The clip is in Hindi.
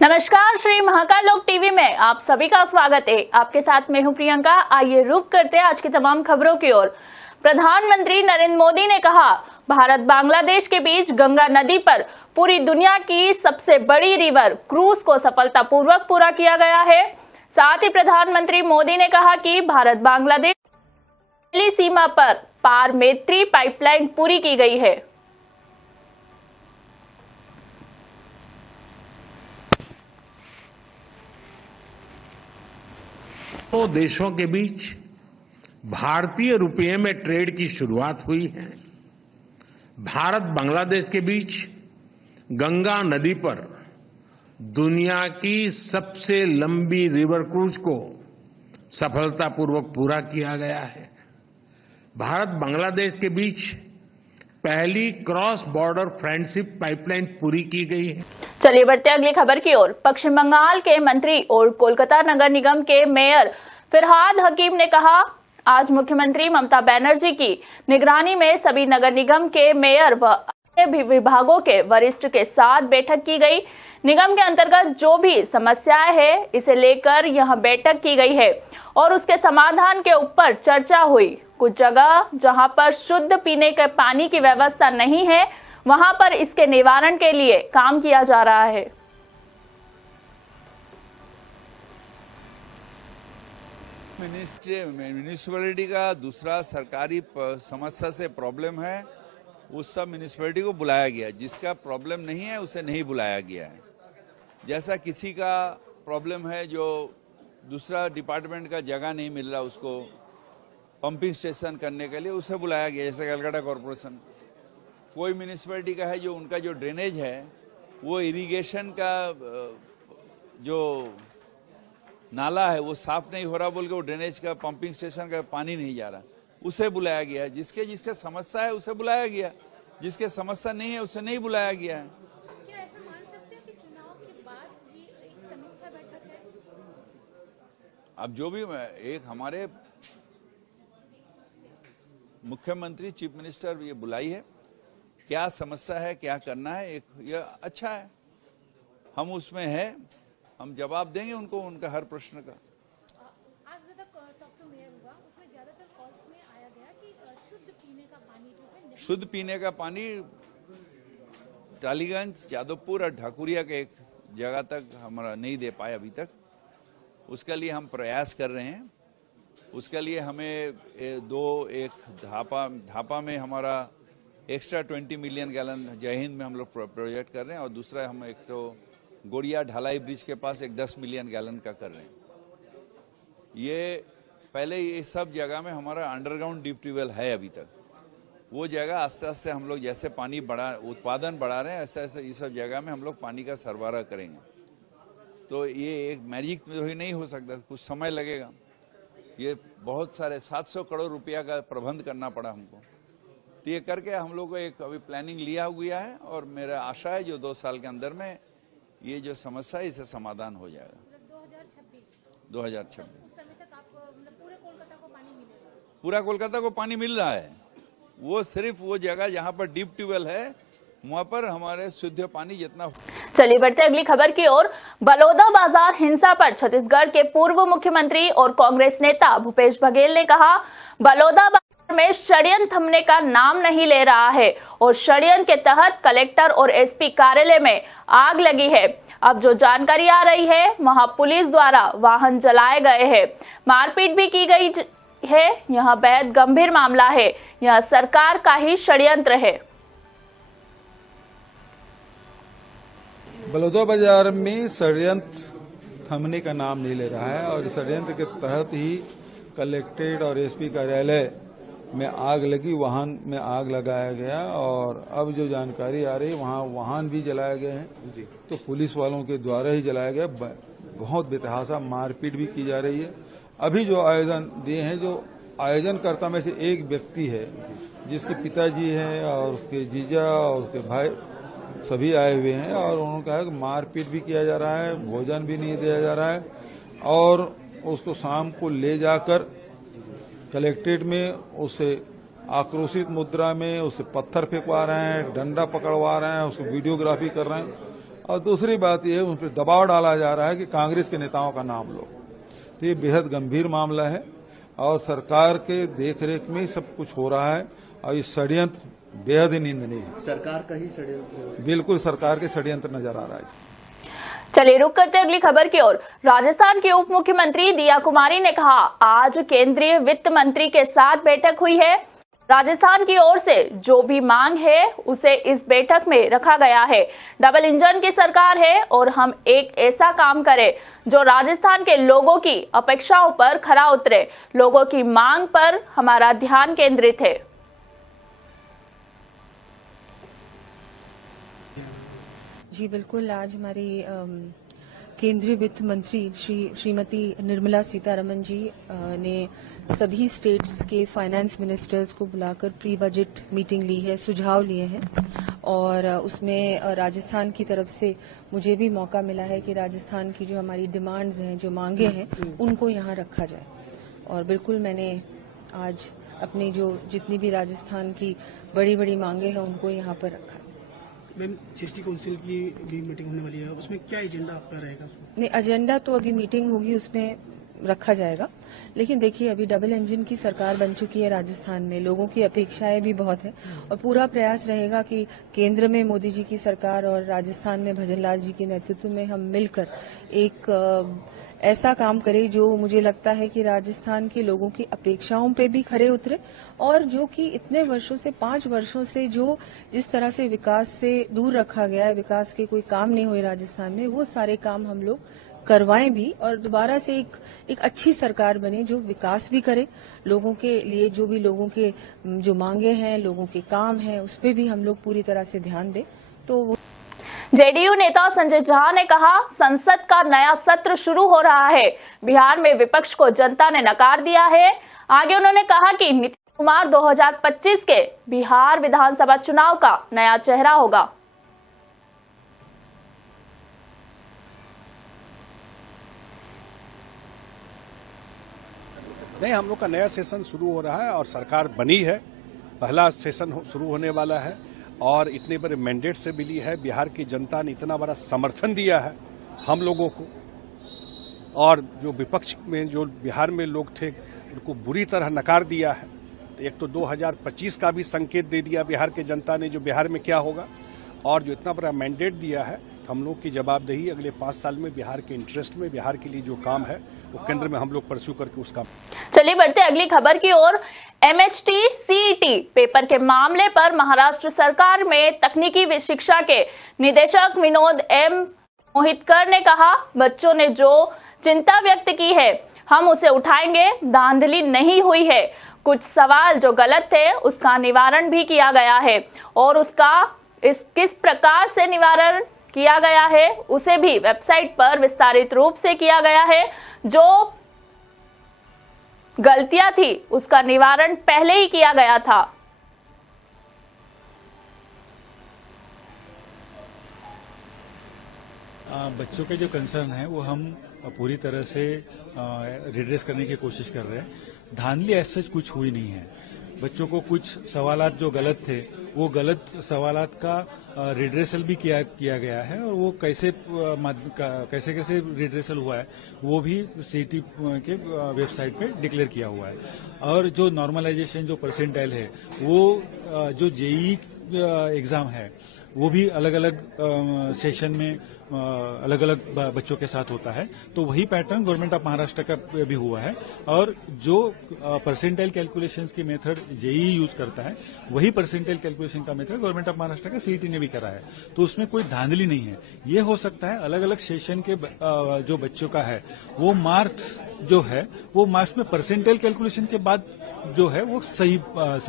नमस्कार, श्री महाकाल लोक टीवी में आप सभी का स्वागत है। आपके साथ मैं हूं प्रियंका। आइए रुक करते हैं आज की तमाम खबरों की ओर। प्रधानमंत्री नरेंद्र मोदी ने कहा, भारत बांग्लादेश के बीच गंगा नदी पर पूरी दुनिया की सबसे बड़ी रिवर क्रूज को सफलतापूर्वक पूरा किया गया है। साथ ही प्रधानमंत्री मोदी ने कहा कि भारत बांग्लादेश सीमा पर पार मैत्री पाइपलाइन पूरी की गई है। दो देशों के बीच भारतीय रुपये में ट्रेड की शुरुआत हुई है। भारत बांग्लादेश के बीच गंगा नदी पर दुनिया की सबसे लंबी रिवर क्रूज को सफलतापूर्वक पूरा किया गया है। भारत बांग्लादेश के बीच पहली क्रॉस बॉर्डर फ्रेंडशिप पाइपलाइन पूरी की गई है। चलिए बढ़ते अगली खबर की ओर। पश्चिम बंगाल के मंत्री और कोलकाता नगर निगम के मेयर फिरहाद हकीम ने कहा, आज मुख्यमंत्री ममता बनर्जी की निगरानी में सभी नगर निगम के मेयर व अन्य विभागों के वरिष्ठ के साथ बैठक की गई। निगम के अंतर्गत जो भी समस्याएं हैं इसे लेकर यहां बैठक की गई है और उसके समाधान के ऊपर चर्चा हुई। कुछ जगह जहां पर शुद्ध पीने के पानी की व्यवस्था नहीं है, वहां पर इसके निवारण के लिए काम किया जा रहा है। म्यूनिसिपैलिटी का दूसरा सरकारी समस्या से प्रॉब्लम है, उस सब म्यूनिसिपैलिटी को बुलाया गया। जिसका प्रॉब्लम नहीं है उसे नहीं बुलाया गया है। जैसा किसी का प्रॉब्लम है जो दूसरा डिपार्टमेंट का जगह नहीं मिल रहा उसको पंपिंग स्टेशन करने के लिए, उसे बुलाया गया। जैसे कलकत्ता कॉरपोरेशन, कोई म्यूनिसिपैलिटी का है जो उनका जो ड्रेनेज है वो इरिगेशन का जो नाला है वो साफ नहीं हो रहा बोल के वो ड्रेनेज का पंपिंग स्टेशन का पानी नहीं जा रहा, उसे बुलाया गया है। जिसके समस्या है उसे बुलाया गया, जिसके समस्या नहीं है उसे नहीं बुलाया गया है। क्या ऐसा मान सकते हैं कि चुनाव के बाद भी एक समीक्षा बैठक है? अब जो भी एक हमारे मुख्यमंत्री चीफ मिनिस्टर ये बुलाई है, क्या समस्या है क्या करना है, एक ये अच्छा है, हम उसमें हैं, हम जवाब देंगे उनको उनका हर प्रश्न का। आज ज्यादा टॉक टू मेयर हुआ, उसमें ज्यादातर कॉल्स में आया गया कि शुद्ध पीने का पानी जो है, शुद्ध पीने का पानी टालीगंज, यादवपुर और ढाकुरिया के एक जगह तक हमारा नहीं दे पाए अभी तक। उसके लिए हम प्रयास कर रहे हैं। उसके लिए हमें एक धापा में हमारा एक्स्ट्रा 20 मिलियन गैलन जय हिंद में हम लोग प्रोजेक्ट कर रहे हैं, और दूसरा हम एक तो गोड़िया ढलाई ब्रिज के पास एक 10 मिलियन गैलन का कर रहे हैं। ये पहले ये सब जगह में हमारा अंडरग्राउंड डीप ट्यूबवेल है अभी तक। वो जगह आस्ते आस्ते हम लोग जैसे पानी उत्पादन बढ़ा रहे हैं ऐसे ऐसे ये सब जगह में हम लोग पानी का सरबराह करेंगे। तो ये एक मैजिक तो ही नहीं हो सकता, कुछ समय लगेगा। ये बहुत सारे 700 करोड़ रुपया का प्रबंध करना पड़ा हमको। तो ये करके हम लोग को एक अभी प्लानिंग लिया हुआ है, और मेरा आशा है जो 2 साल के अंदर में ये जो समस्या है इससे समाधान हो जाएगा। 2026 उस समय तक आप पूरे कोलकाता को पानी मिलेगा? पूरा कोलकाता को पानी मिल रहा है। वो सिर्फ वो जगह जहाँ पर डीप ट्यूबवेल है वहाँ पर हमारे शुद्ध पानी जितना। चलिए बढ़ते अगली खबर की ओर। बलौदा बाजार हिंसा पर छत्तीसगढ़ के पूर्व मुख्यमंत्री और कांग्रेस नेता भूपेश बघेल ने कहा, बलौदा बाजार में षड्यंत्र थमने का नाम नहीं ले रहा है और षड्यंत्र के तहत कलेक्टर और एसपी कार्यालय में आग लगी है। अब जो जानकारी आ रही है वहां पुलिस द्वारा वाहन जलाए गए हैं, मारपीट भी की गई है। यह बेहद गंभीर मामला है, यह सरकार का ही षड्यंत्र है। बलौदा बाजार में षड्यंत्र थमने का नाम नहीं ले रहा है, और इस षड्यंत्र के तहत ही कलेक्ट्रेट और एसपी कार्यालय में आग लगी, वाहन में आग लगाया गया। और अब जो जानकारी आ रही है वहाँ वाहन भी जलाए गए हैं, तो पुलिस वालों के द्वारा ही जलाया गया। बहुत बेतहाशा मारपीट भी की जा रही है। अभी जो आयोजन दिए हैं, जो आयोजनकर्ता में से एक व्यक्ति है जिसके पिताजी हैं और उसके जीजा और उसके भाई सभी आए हुए हैं, और उन्होंने कहा कि मारपीट भी किया जा रहा है, भोजन भी नहीं दिया जा रहा है, और उसको शाम को ले जाकर कलेक्ट्रेट में उसे आक्रोशित मुद्रा में उसे पत्थर फेंकवा रहे हैं, डंडा पकड़वा रहे हैं, उसको वीडियोग्राफी कर रहे हैं। और दूसरी बात यह उन पर दबाव डाला जा रहा है कि कांग्रेस के नेताओं का नाम लो। तो ये बेहद गंभीर मामला है और सरकार के देखरेख में ही सब कुछ हो रहा है और ये षड्यंत्र बेहद ही निंदनीय है। सरकार का ही षड्यंत्र, बिल्कुल सरकार के षड्यंत्र नजर आ रहा है। चलिए रुक करते अगली खबर की ओर। राजस्थान की उप मुख्यमंत्री दिया कुमारी ने कहा, आज केंद्रीय वित्त मंत्री के साथ बैठक हुई है। राजस्थान की ओर से जो भी मांग है उसे इस बैठक में रखा गया है। डबल इंजन की सरकार है और हम एक ऐसा काम करें जो राजस्थान के लोगों की अपेक्षाओं पर खरा उतरे। लोगों की मांग पर हमारा ध्यान केंद्रित है। जी बिल्कुल, आज हमारी केंद्रीय वित्त मंत्री श्रीमती निर्मला सीतारमण जी ने सभी स्टेट्स के फाइनेंस मिनिस्टर्स को बुलाकर प्री बजट मीटिंग ली है, सुझाव लिए हैं और उसमें राजस्थान की तरफ से मुझे भी मौका मिला है कि राजस्थान की जो हमारी डिमांड्स हैं, जो मांगे हैं, उनको यहाँ रखा जाए। और बिल्कुल मैंने आज अपनी जो जितनी भी राजस्थान की बड़ी बड़ी मांगे हैं उनको यहाँ पर रखा। मैम, जीएसटी काउंसिल की भी मीटिंग होने वाली है, उसमें क्या एजेंडा आपका रहेगा? नहीं, एजेंडा तो अभी मीटिंग होगी उसमें रखा जाएगा, लेकिन देखिए अभी डबल इंजन की सरकार बन चुकी है राजस्थान में, लोगों की अपेक्षाएं भी बहुत है और पूरा प्रयास रहेगा कि केंद्र में मोदी जी की सरकार और राजस्थान में भजनलाल जी के नेतृत्व में हम मिलकर एक ऐसा काम करें जो मुझे लगता है कि राजस्थान के लोगों की अपेक्षाओं पे भी खरे उतरे और जो कि इतने वर्षों से 5 वर्षों से जो जिस तरह से विकास से दूर रखा गया है, विकास के कोई काम नहीं हुए राजस्थान में, वो सारे काम हम लोग करवाएं भी और दोबारा से एक अच्छी सरकार बने जो विकास भी करे, लोगों के लिए जो भी लोगों के जो मांगे हैं, लोगों के काम हैं, उस पर भी हम लोग पूरी तरह से ध्यान दें। तो जेडीयू नेता संजय झा ने कहा, संसद का नया सत्र शुरू हो रहा है। बिहार में विपक्ष को जनता ने नकार दिया है। आगे उन्होंने कहा कि नीतीश कुमार 2025 के बिहार विधानसभा चुनाव का नया चेहरा होगा। नहीं, हम लोग का नया सेशन शुरू हो रहा है और सरकार बनी है, पहला सेशन शुरू होने वाला है और इतने बड़े मैंडेट से मिली है। बिहार की जनता ने इतना बड़ा समर्थन दिया है हम लोगों को और जो विपक्ष में जो बिहार में लोग थे उनको बुरी तरह नकार दिया है। तो एक तो 2025 का भी संकेत दे दिया बिहार के जनता ने जो बिहार में क्या होगा और जो इतना बड़ा मैंडेट दिया है, हम लोग की जवाबदेही अगले 5 साल में बिहार के इंटरेस्ट में बिहार के लिए जो काम है वो केंद्र में हम लोग परस्यू करके उसका। चलिए बढ़ते अगली खबर की ओर। MHT CET पेपर के मामले पर महाराष्ट्र सरकार में तकनीकी शिक्षा के निदेशक विनोद M मोहितकर ने कहा, बच्चों ने जो चिंता व्यक्त की है हम उसे उठाएंगे, धांधली नहीं हुई है। कुछ सवाल जो गलत थे उसका निवारण भी किया गया है और उसका किस प्रकार से निवारण किया गया है उसे भी वेबसाइट पर विस्तारित रूप से किया गया है। जो गलतियां थी उसका निवारण पहले ही किया गया था। बच्चों के जो कंसर्न है वो हम पूरी तरह से रिड्रेस करने की कोशिश कर रहे हैं। धांधली ऐसा कुछ हुई नहीं है। बच्चों को कुछ सवालात जो गलत थे वो गलत सवालात का रिड्रेसल भी किया गया है और वो कैसे रिड्रेसल हुआ है वो भी सीईटी के वेबसाइट पे डिक्लेयर किया हुआ है। और जो नॉर्मलाइजेशन जो परसेंटाइल है वो जो जेईई एग्जाम है वो भी अलग अलग सेशन में अलग अलग बच्चों के साथ होता है। तो वही पैटर्न गवर्नमेंट ऑफ महाराष्ट्र का भी हुआ है और जो परसेंटाइल कैलकुलेशंस की मेथड जेईई यूज करता है वही परसेंटाइल कैलकुलेशन का मेथड गवर्नमेंट ऑफ महाराष्ट्र का सीईटी ने भी करा है। तो उसमें कोई धांधली नहीं है। ये हो सकता है अलग अलग सेशन के जो बच्चों का है वो मार्क्स जो है वो मार्क्स में परसेंटाइल कैलकुलेशन के बाद जो है वो सही मार्क्स